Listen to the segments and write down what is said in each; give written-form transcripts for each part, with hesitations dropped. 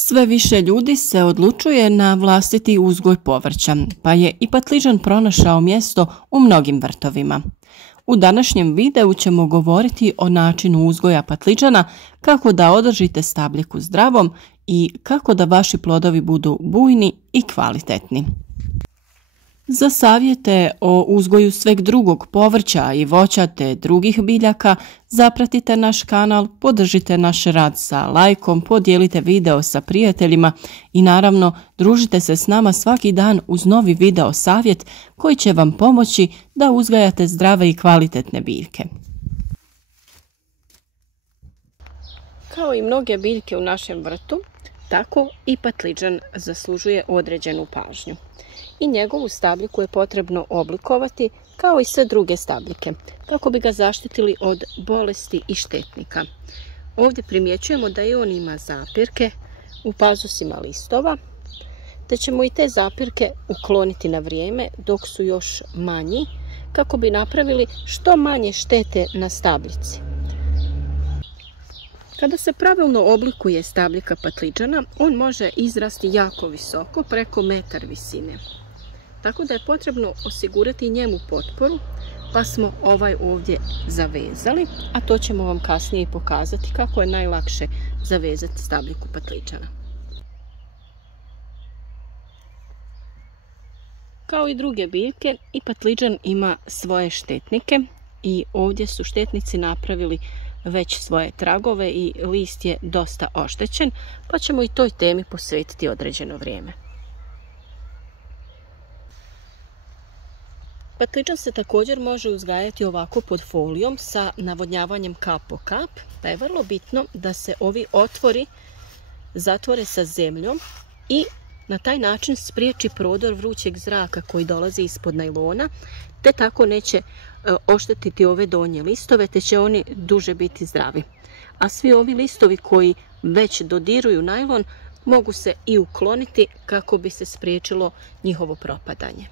Sve više ljudi se odlučuje na vlastiti uzgoj povrća, pa je i patliđan pronašao mjesto u mnogim vrtovima. U današnjem videu ćemo govoriti o načinu uzgoja patliđana, kako da održite stabljiku zdravom i kako da vaši plodovi budu bujni i kvalitetni. Za savjete o uzgoju sveg drugog povrća i voća te drugih biljaka zapratite naš kanal, podržite naš rad sa lajkom, podijelite video sa prijateljima i naravno družite se s nama svaki dan uz novi video savjet koji će vam pomoći da uzgajate zdrave i kvalitetne biljke. Kao i mnoge biljke u našem vrtu, tako i patliđan zaslužuje određenu pažnju. I njegovu stabljiku je potrebno oblikovati kao i sve druge stabljike, kako bi ga zaštitili od bolesti i štetnika. Ovdje primjećujemo da i on ima zapirke u pazusima listova, te ćemo i te zapirke ukloniti na vrijeme dok su još manji, kako bi napravili što manje štete na stabljici. Kada se pravilno oblikuje stabljika patliđana, on može izrasti jako visoko, preko metar visine. Tako da je potrebno osigurati njemu potporu, pa smo ovaj ovdje zavezali, a to ćemo vam kasnije pokazati kako je najlakše zavezati stabljiku patliđana. Kao i druge biljke, i patliđan ima svoje štetnike i ovdje su štetnici napravili već svoje tragove i list je dosta oštećen, pa ćemo i toj temi posvetiti određeno vrijeme. Patliđan se također može uzgajati ovako pod folijom sa navodnjavanjem kap po kap, pa je vrlo bitno da se ovi otvori zatvore sa zemljom i na taj način spriječi prodor vrućeg zraka koji dolazi ispod najlona, te tako neće oštetiti ove donje listove, te će oni duže biti zdravi. A svi ovi listovi koji već dodiruju najlon mogu se i ukloniti kako bi se spriječilo njihovo propadanje.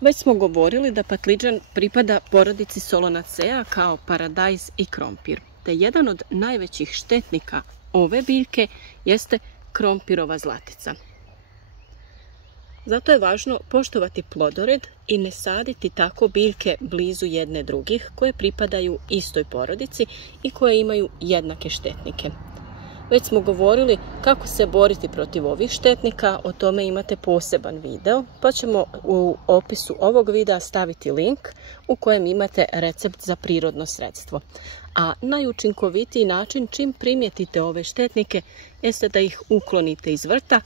Već smo govorili da patliđan pripada porodici Solanaceae kao paradajz i krompir, te jedan od najvećih štetnika ove biljke jeste krompirova zlatica. Zato je važno poštovati plodored i ne saditi tako biljke blizu jedne drugih koje pripadaju istoj porodici i koje imaju jednake štetnike. Već smo govorili kako se boriti protiv ovih štetnika, o tome imate poseban video, pa ćemo u opisu ovog videa staviti link u kojem imate recept za prirodno sredstvo. A najučinkovitiji način čim primijetite ove štetnike jeste da ih uklonite iz vrta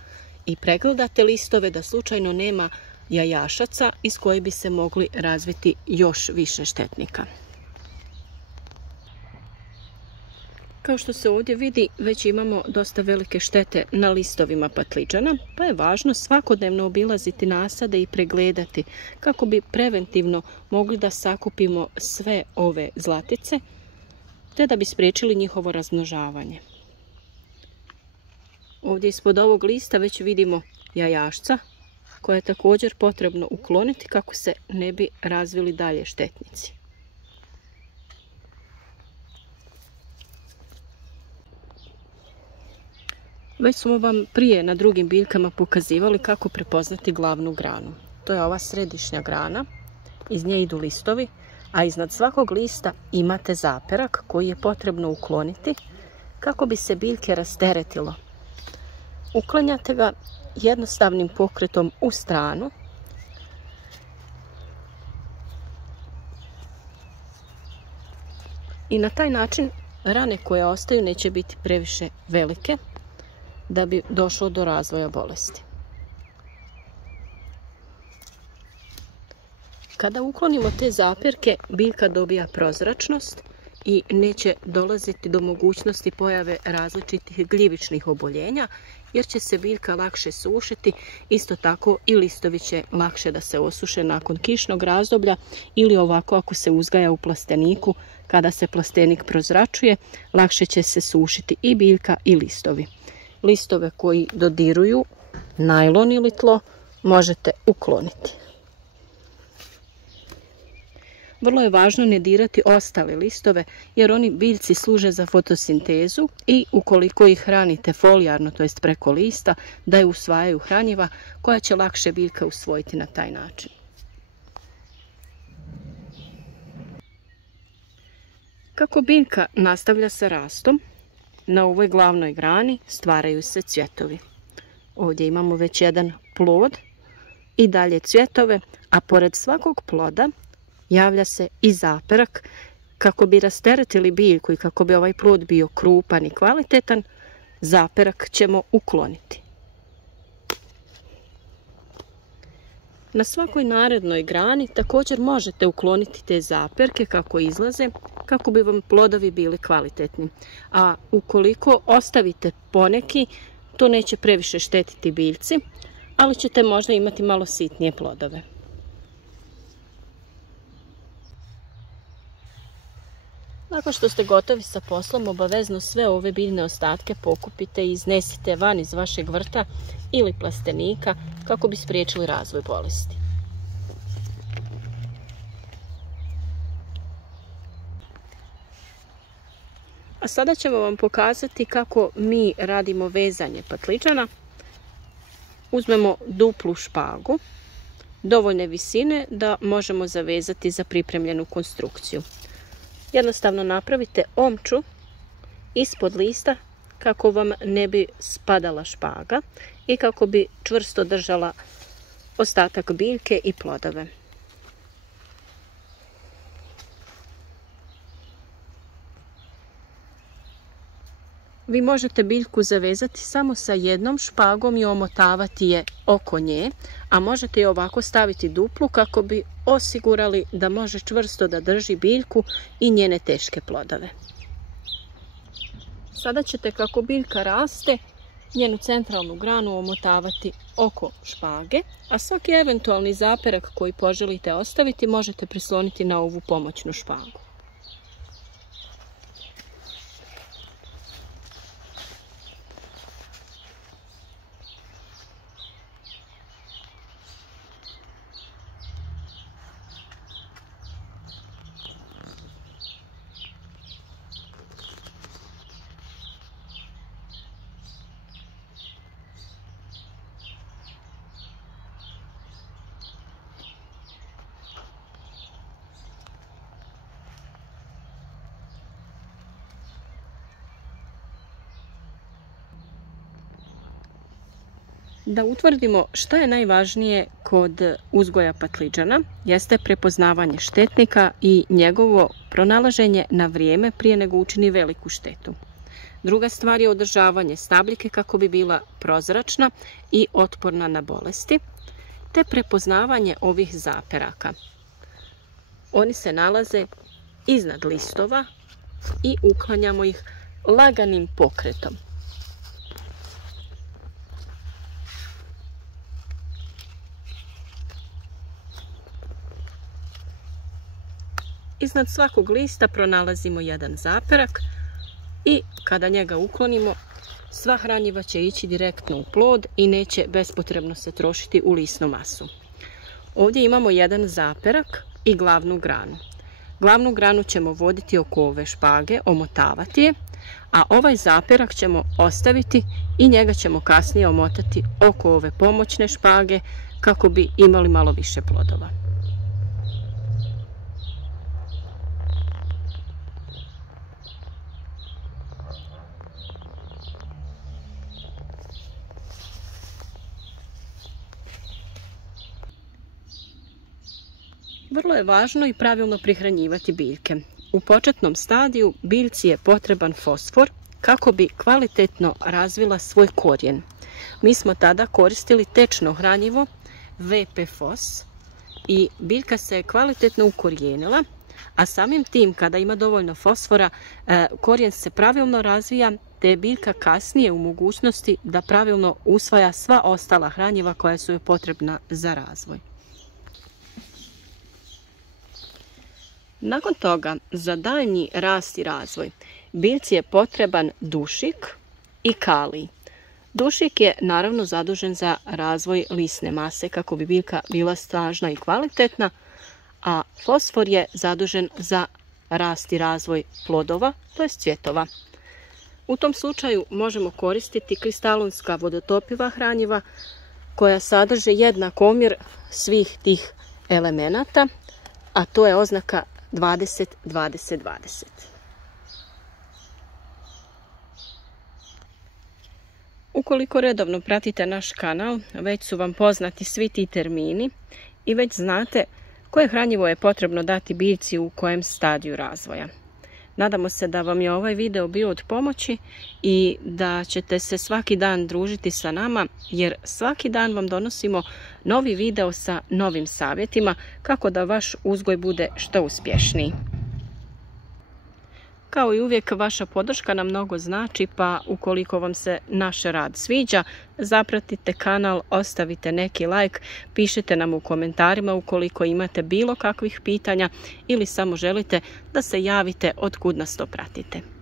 i pregledate listove da slučajno nema jajašaca iz koje bi se mogli razviti još više štetnika. Kao što se ovdje vidi, već imamo dosta velike štete na listovima patliđana, pa je važno svakodnevno obilaziti nasade i pregledati kako bi preventivno mogli da sakupimo sve ove zlatice, te da bi spriječili njihovo razmnožavanje. Ovdje ispod ovog lista već vidimo jajašca, koje je također potrebno ukloniti kako se ne bi razvili dalje štetnici. Već smo vam prije na drugim biljkama pokazivali kako prepoznati glavnu granu. To je ova središnja grana, iz nje idu listovi, a iznad svakog lista imate zaperak koji je potrebno ukloniti kako bi se biljke rasteretilo. Uklanjate ga jednostavnim pokretom u stranu i na taj način rane koje ostaju neće biti previše velike da bi došlo do razvoja bolesti. Kada uklonimo te zapirke, biljka dobija prozračnost i neće dolaziti do mogućnosti pojave različitih gljivičnih oboljenja, jer će se biljka lakše sušiti, isto tako i listovi će lakše da se osuše nakon kišnog razdoblja ili ovako ako se uzgaja u plasteniku, kada se plastenik prozračuje, lakše će se sušiti i biljka i listovi. Listove koji dodiruju najlon ili tlo možete ukloniti. Vrlo je važno ne dirati ostale listove jer oni biljci služe za fotosintezu i ukoliko ih hranite folijarno, to jest preko lista, da je usvajaju hranjiva koja će lakše biljka usvojiti na taj način. Kako biljka nastavlja sa rastom, na ovoj glavnoj grani stvaraju se cvjetovi. Ovdje imamo već jedan plod i dalje cvjetove, a pored svakog ploda javlja se i zaperak. Kako bi rasteretili biljku i kako bi ovaj plod bio krupan i kvalitetan, zaperak ćemo ukloniti. Na svakoj narednoj grani također možete ukloniti te zaperke kako izlaze, kako bi vam plodovi bili kvalitetni. A ukoliko ostavite poneki, to neće previše štetiti biljci, ali ćete možda imati malo sitnije plodove. Nakon što ste gotovi sa poslom, obavezno sve ove biljne ostatke pokupite i iznesite van iz vašeg vrta ili plastenika kako bi spriječili razvoj bolesti. A sada ćemo vam pokazati kako mi radimo vezanje patliđana. Uzmemo duplu špagu, dovoljne visine da možemo zavezati za pripremljenu konstrukciju. Jednostavno napravite omču ispod lista kako vam ne bi spadala špaga i kako bi čvrsto držala ostatak biljke i plodove. Vi možete biljku zavezati samo sa jednom špagom i omotavati je oko nje, a možete je ovako staviti duplu kako bi osigurali da može čvrsto da drži biljku i njene teške plodove. Sada ćete, kako biljka raste, njenu centralnu granu omotavati oko špage, a svaki eventualni zaperak koji poželite ostaviti možete prisloniti na ovu pomoćnu špagu. Da utvrdimo šta je najvažnije kod uzgoja patliđana, jeste prepoznavanje štetnika i njegovo pronalaženje na vrijeme prije nego učini veliku štetu. Druga stvar je održavanje stabljike kako bi bila prozračna i otporna na bolesti, te prepoznavanje ovih zaperaka. Oni se nalaze iznad listova i uklanjamo ih laganim pokretom. Iznad svakog lista pronalazimo jedan zaperak i kada njega uklonimo, sva hranjiva će ići direktno u plod i neće bespotrebno se trošiti u lisnu masu. Ovdje imamo jedan zaperak i glavnu granu. Glavnu granu ćemo voditi oko ove špage, omotavati je, a ovaj zaperak ćemo ostaviti i njega ćemo kasnije omotati oko ove pomoćne špage kako bi imali malo više plodova. Vrlo je važno i pravilno prihranjivati biljke. U početnom stadiju biljci je potreban fosfor kako bi kvalitetno razvila svoj korijen. Mi smo tada koristili tečno hranjivo VP Fos i biljka se kvalitetno ukorijenila, a samim tim kada ima dovoljno fosfora, korijen se pravilno razvija te je biljka kasnije u mogućnosti da pravilno usvaja sva ostala hranjiva koja su joj potrebna za razvoj. Nakon toga, za daljnji rast i razvoj, biljci je potreban dušik i kalij. Dušik je naravno zadužen za razvoj lisne mase kako bi biljka bila snažna i kvalitetna, a fosfor je zadužen za rast i razvoj plodova, to je cvjetova. U tom slučaju možemo koristiti kristalonska vodotopiva hranjiva koja sadrže jednak omjer svih tih elemenata, a to je oznaka 20-20-20. Ukoliko redovno pratite naš kanal, već su vam poznati svi ti termini i već znate koje hranjivo je potrebno dati biljci u kojem stadiju razvoja. Nadamo se da vam je ovaj video bio od pomoći i da ćete se svaki dan družiti sa nama, jer svaki dan vam donosimo novi video sa novim savjetima kako da vaš uzgoj bude što uspješniji. Kao i uvijek, vaša podrška nam mnogo znači, pa ukoliko vam se naš rad sviđa, zapratite kanal, ostavite neki like, pišite nam u komentarima ukoliko imate bilo kakvih pitanja ili samo želite da se javite od kud nas to pratite.